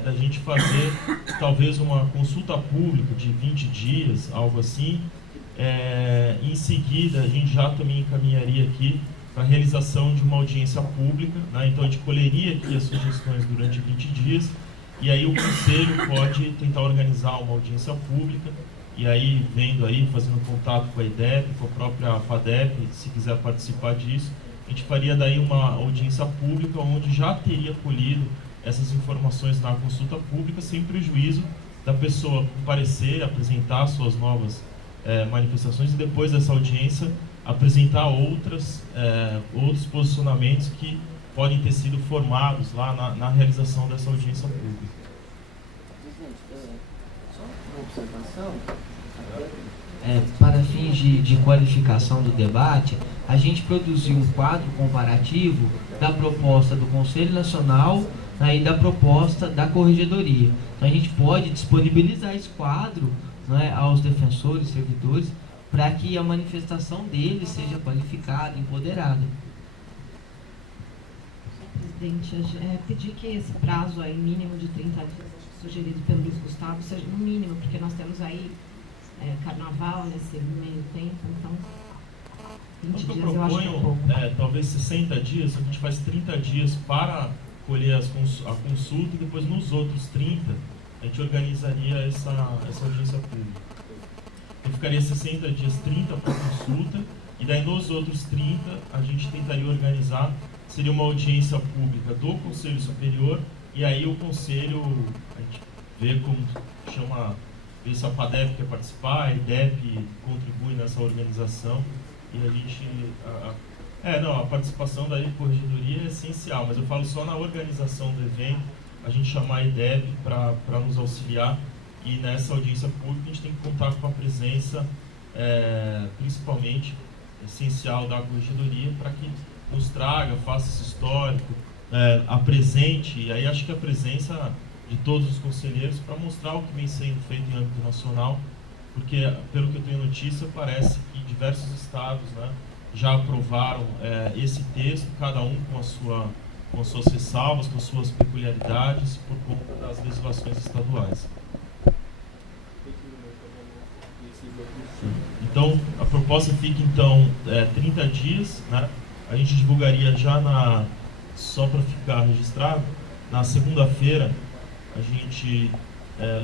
da gente fazer talvez uma consulta pública de 20 dias, algo assim. Em seguida, a gente já também encaminharia aqui para a realização de uma audiência pública, né? Então a gente colheria aqui as sugestões durante 20 dias e aí o Conselho pode tentar organizar uma audiência pública e aí fazendo contato com a IDEP, com a própria FADEP, se quiser participar disso, a gente faria daí uma audiência pública onde já teria colhido essas informações na consulta pública, sem prejuízo da pessoa comparecer, apresentar suas novas manifestações e depois dessa audiência apresentar outros posicionamentos que podem ter sido formados lá na realização dessa audiência pública. Só uma observação. Para fins de qualificação do debate, a gente produziu um quadro comparativo da proposta do Conselho Nacional e da proposta da Corregedoria. Então a gente pode disponibilizar esse quadro, né, aos defensores, servidores, para que a manifestação deles seja qualificada, empoderada. Presidente, pedir que esse prazo aí mínimo de 30 dias, sugerido pelo Luiz Gustavo, seja no mínimo, porque nós temos aí carnaval nesse meio tempo, então 20 dias eu acho que é pouco. Talvez 60 dias, a gente faz 30 dias para colher a consulta e depois nos outros 30 a gente organizaria essa audiência pública. Então ficaria 60 dias, 30 para consulta, e daí nos outros 30 a gente tentaria organizar, seria uma audiência pública do Conselho Superior, e aí o Conselho, a gente vê como chama, vê se a FADEP quer participar, a IDEP contribui nessa organização, e a gente... a participação da corregedoria é essencial, mas eu falo só na organização do evento, a gente chamar a IDEP para nos auxiliar, e nessa audiência pública a gente tem que contar com a presença, principalmente, essencial da corregedoria, para que nos traga, faça esse histórico, apresente, e aí acho que a presença de todos os conselheiros para mostrar o que vem sendo feito em âmbito nacional, porque, pelo que eu tenho notícia, parece que diversos estados, né, já aprovaram esse texto, cada um com as suas ressalvas, com as suas peculiaridades, por conta das legislações estaduais. Então, a proposta fica, então, 30 dias, né? A gente divulgaria já só para ficar registrado, na segunda-feira, a gente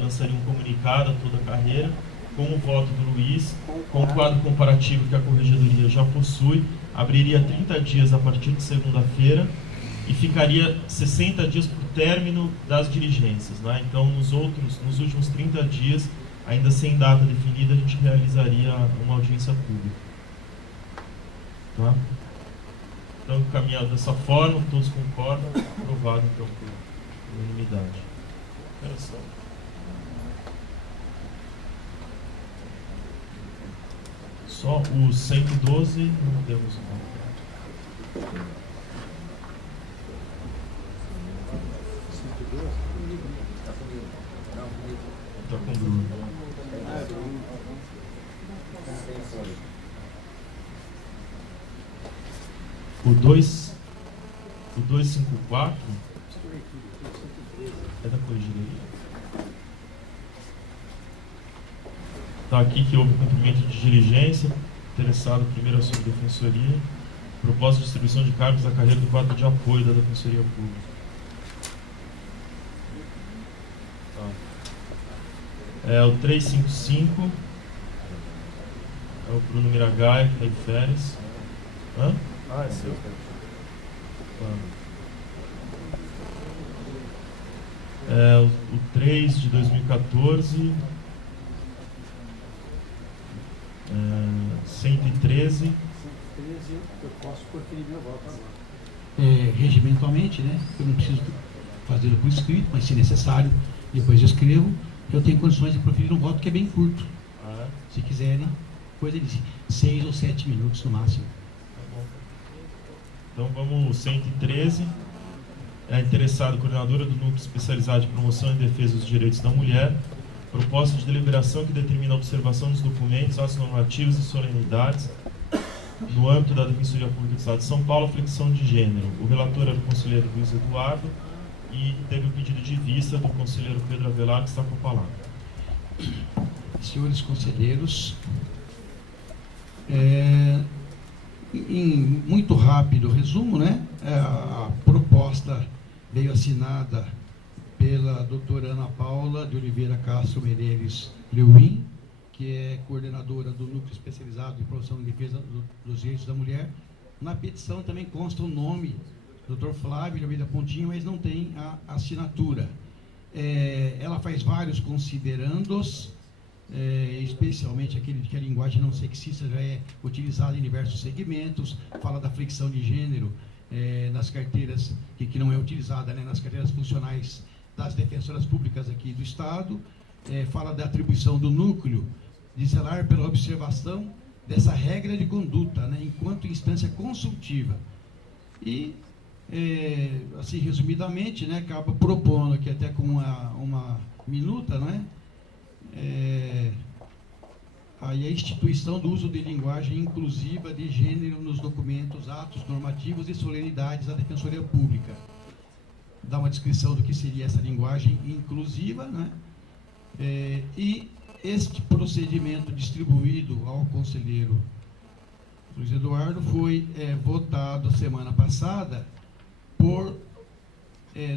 lançaria um comunicado a toda a carreira, com o voto do Luiz, com o quadro comparativo que a Corregedoria já possui, abriria 30 dias a partir de segunda-feira e ficaria 60 dias para o término das diligências, né? Então, nos últimos 30 dias, ainda sem data definida, a gente realizaria uma audiência pública. Tá? Então, caminhado dessa forma, todos concordam, aprovado então por unanimidade. Só o 112 não temos não. Está com o Bruno. O 254 é da corregedoria. Está aqui que houve cumprimento de diligência, interessado primeiro a subdefensoria, proposta de distribuição de cargos da carreira do quadro de apoio da Defensoria Pública. Tá. É o 355. É o Bruno Miragaia, que está em férias. Hã? Ah, é seu? É o 3 de 2014. 113. 113, eu posso proferir meu voto agora. Regimentalmente, né? Eu não preciso fazê-lo por escrito, mas se necessário, depois eu escrevo. Eu tenho condições de proferir um voto que é bem curto. Se quiserem, coisa de 6 ou 7 minutos no máximo. Tá bom. Então vamos, 113. É interessado, coordenadora do Núcleo Especializado de Promoção e Defesa dos Direitos da Mulher. Proposta de deliberação que determina a observação dos documentos, atos normativos e solenidades no âmbito da Defensoria Pública do Estado de São Paulo, flexão de gênero. O relator era o conselheiro Luiz Eduardo e teve o pedido de vista do conselheiro Pedro Avelar, que está com a palavra. Senhores conselheiros, em muito rápido resumo, né? A proposta veio assinada pela doutora Ana Paula de Oliveira Castro Meireles Leuim, que é coordenadora do Núcleo Especializado de Promoção e Defesa dos Direitos da Mulher. Na petição também consta o nome do Dr. Flávio de Almeida Pontinho, mas não tem a assinatura. Ela faz vários considerandos, especialmente aquele de que a linguagem não sexista já é utilizada em diversos segmentos, fala da flexão de gênero nas carteiras, que não é utilizada, né, nas carteiras funcionais das defensoras públicas aqui do Estado, fala da atribuição do núcleo de zelar pela observação dessa regra de conduta, né, enquanto instância consultiva. E, assim, resumidamente, né, acaba propondo aqui até com uma minuta, né, aí a instituição do uso de linguagem inclusiva de gênero nos documentos, atos normativos e solenidades da Defensoria Pública. Dá uma descrição do que seria essa linguagem inclusiva, né? E este procedimento distribuído ao conselheiro Luiz Eduardo foi votado semana passada por,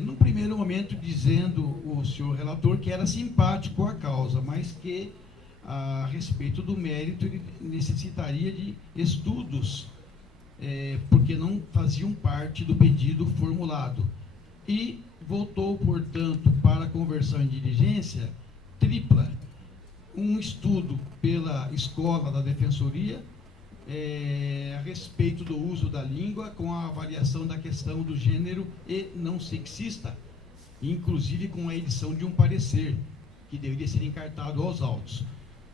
num primeiro momento, dizendo o senhor relator que era simpático à causa, mas que, a respeito do mérito, ele necessitaria de estudos, porque não faziam parte do pedido formulado. E voltou, portanto, para a conversão em diligência tripla. Um estudo pela escola da Defensoria a respeito do uso da língua, com a avaliação da questão do gênero e não sexista, inclusive com a edição de um parecer, que deveria ser encartado aos autos.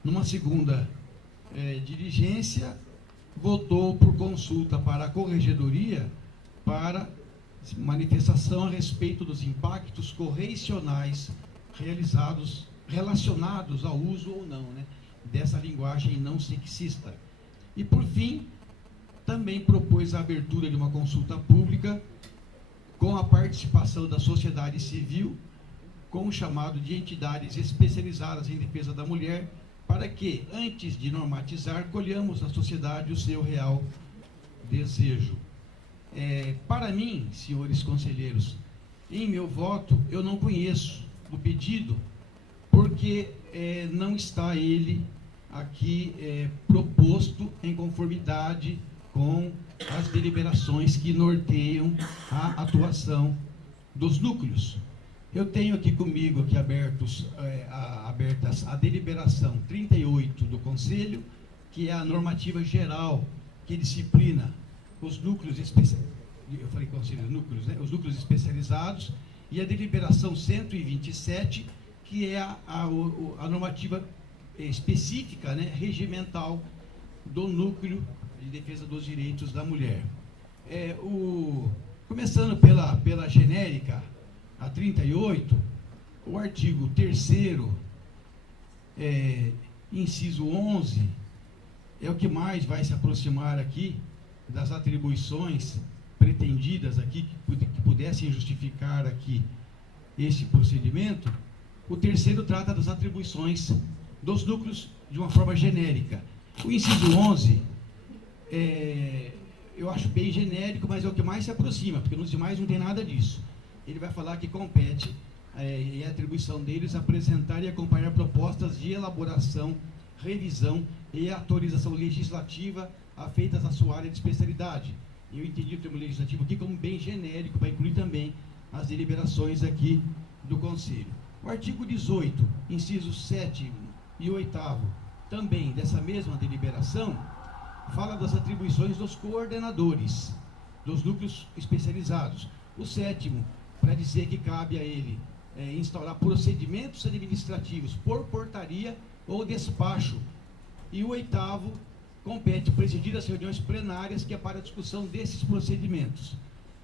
Numa segunda diligência, votou por consulta para a Corregedoria para manifestação a respeito dos impactos correicionais relacionados ao uso ou não, né, dessa linguagem não sexista. E, por fim, também propôs a abertura de uma consulta pública com a participação da sociedade civil, com o chamado de entidades especializadas em defesa da mulher, para que, antes de normatizar, colhamos na sociedade o seu real desejo. Para mim, senhores conselheiros, em meu voto, eu não conheço o pedido, porque não está ele aqui proposto em conformidade com as deliberações que norteiam a atuação dos núcleos. Eu tenho aqui comigo aqui abertas a deliberação 38 do Conselho, que é a normativa geral que disciplina os núcleos especializados, eu falei conselho, núcleos, né? Os núcleos especializados, e a deliberação 127, que é a normativa específica, né, regimental do núcleo de defesa dos direitos da mulher. Começando pela genérica, a 38, o artigo 3º, inciso 11, é o que mais vai se aproximar aqui das atribuições pretendidas aqui, que pudessem justificar aqui esse procedimento. O 3º trata das atribuições dos núcleos de uma forma genérica. O inciso 11, eu acho bem genérico, mas é o que mais se aproxima, porque nos demais não tem nada disso. Ele vai falar que compete e a atribuição deles apresentar e acompanhar propostas de elaboração, revisão e atualização legislativa feitas na sua área de especialidade. Eu entendi o termo legislativo aqui como bem genérico, para incluir também as deliberações aqui do Conselho. O artigo 18, incisos 7 e 8º, também dessa mesma deliberação, fala das atribuições dos coordenadores dos núcleos especializados. O 7º, para dizer que cabe a ele instaurar procedimentos administrativos por portaria ou despacho. E o 8º, compete presidir as reuniões plenárias, que é para a discussão desses procedimentos.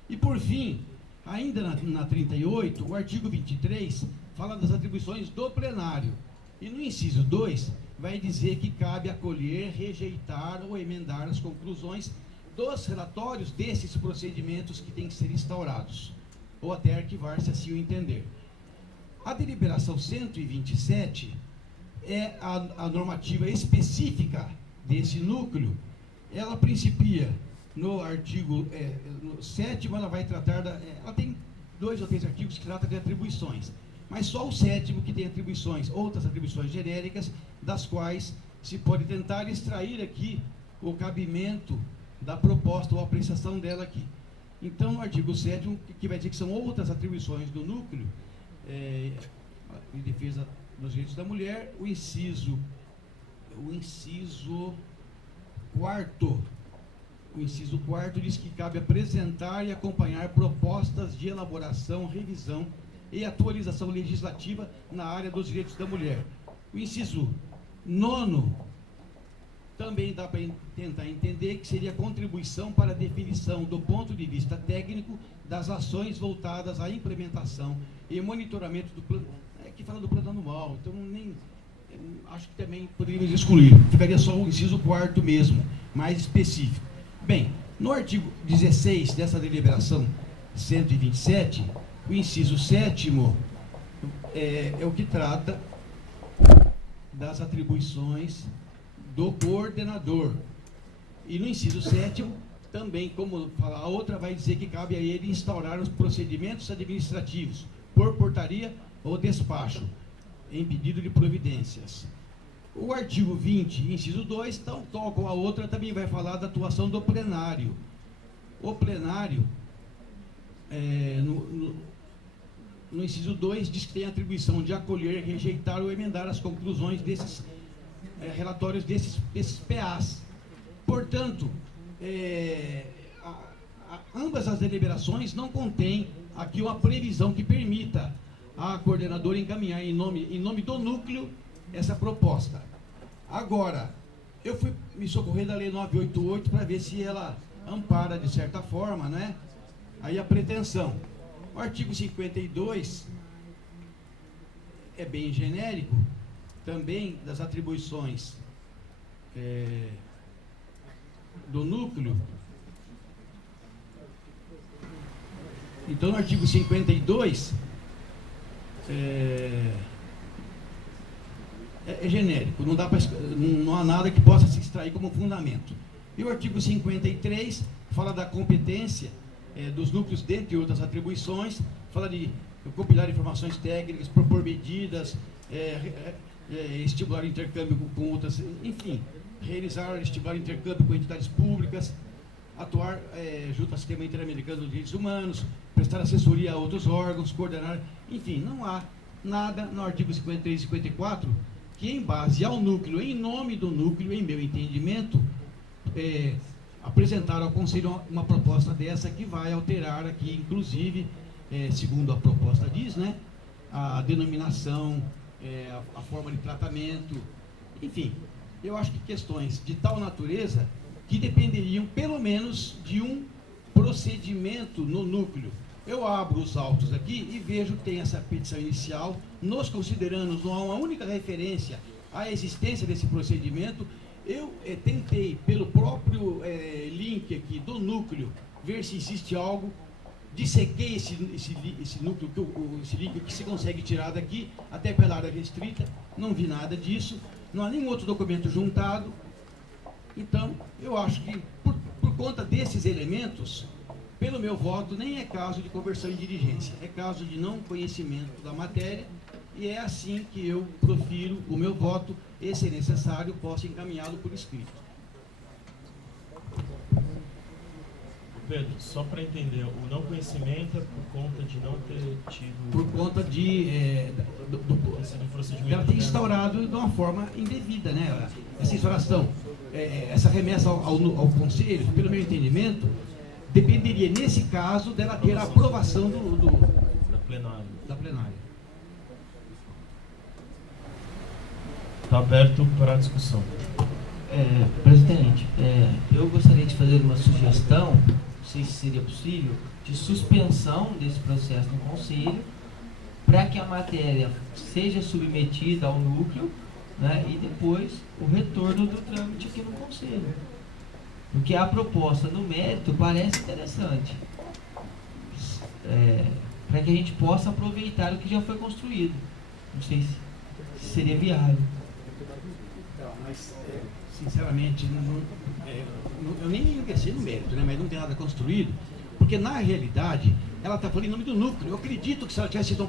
E por fim, ainda na 38, o artigo 23 fala das atribuições do plenário. E no inciso 2, vai dizer que cabe acolher, rejeitar ou emendar as conclusões dos relatórios desses procedimentos que têm que ser instaurados, ou até arquivar, se assim o entender. A deliberação 127 é a normativa específica desse núcleo. Ela principia no artigo 7º, ela vai tratar ela tem 2 ou 3 artigos que tratam de atribuições, mas só o 7º que tem atribuições, outras atribuições genéricas, das quais se pode tentar extrair aqui o cabimento da proposta ou apreciação dela aqui. Então, no artigo 7º, que vai dizer que são outras atribuições do núcleo, em defesa dos direitos da mulher, o inciso 4º. O inciso 4º diz que cabe apresentar e acompanhar propostas de elaboração, revisão e atualização legislativa na área dos direitos da mulher. O inciso 9º também dá para tentar entender que seria contribuição para a definição do ponto de vista técnico das ações voltadas à implementação e monitoramento do plano. Aqui fala do plano anual, então acho que também poderíamos excluir. Ficaria só o inciso 4º mesmo, mais específico. Bem, no artigo 16 dessa deliberação 127, o inciso 7º é o que trata das atribuições do coordenador. E no inciso 7º, também, como fala a outra, vai dizer que cabe a ele instaurar os procedimentos administrativos por portaria ou despacho, em pedido de providências. O artigo 20, inciso 2, tal como a outra, também vai falar da atuação do plenário. O plenário, no inciso 2, diz que tem a atribuição de acolher, rejeitar ou emendar as conclusões desses relatórios desses PAs. Portanto, ambas as deliberações não contêm aqui uma previsão que permita a coordenadora encaminhar em nome do núcleo essa proposta. Agora, eu fui me socorrer da Lei 988 para ver se ela ampara de certa forma, né? Aí a pretensão. O artigo 52 é bem genérico, também das atribuições do núcleo. Então, no artigo 52 é genérico, não há nada que possa se extrair como fundamento. E o artigo 53 fala da competência dos núcleos, dentre outras atribuições, fala de compilar informações técnicas, propor medidas, estimular intercâmbio com outras, enfim, realizar, estimular intercâmbio com entidades públicas, atuar junto ao Sistema Interamericano dos Direitos Humanos, prestar assessoria a outros órgãos, coordenar, enfim, não há nada no artigo 53 e 54 que, em base ao núcleo, em nome do núcleo, em meu entendimento, apresentar ao Conselho uma proposta dessa que vai alterar aqui, inclusive, segundo a proposta diz, né, a denominação, a forma de tratamento, enfim, eu acho que questões de tal natureza que dependeriam, pelo menos, de um procedimento no núcleo. Eu abro os autos aqui e vejo que tem essa petição inicial, nos considerando, não há uma única referência à existência desse procedimento. Eu tentei, pelo próprio link aqui do núcleo, ver se existe algo, dissequei esse núcleo, esse link que se consegue tirar daqui, até pela área restrita, não vi nada disso, não há nenhum outro documento juntado. Então, eu acho que, por conta desses elementos, pelo meu voto, nem é caso de conversão em dirigência, é caso de não conhecimento da matéria, e é assim que eu profiro o meu voto, e, se necessário, posso encaminhá-lo por escrito. Pedro, só para entender, o não conhecimento é por conta de não ter tido... Por conta de... ela ter instaurado de uma forma indevida, né? Essa instauração, essa remessa ao Conselho, pelo meu entendimento, dependeria, nesse caso, dela ter a aprovação da plenária. Está aberto para a discussão. Presidente, eu gostaria de fazer uma sugestão, não sei se seria possível, de suspensão desse processo no Conselho, para que a matéria seja submetida ao núcleo, né, e depois o retorno do trâmite aqui no Conselho. Porque a proposta no mérito parece interessante, para que a gente possa aproveitar o que já foi construído. Não sei se seria viável. Mas, sinceramente, eu nem ingressei no mérito, né, mas não tem nada construído, porque na realidade ela está falando em nome do núcleo. Eu acredito que se ela tivesse sido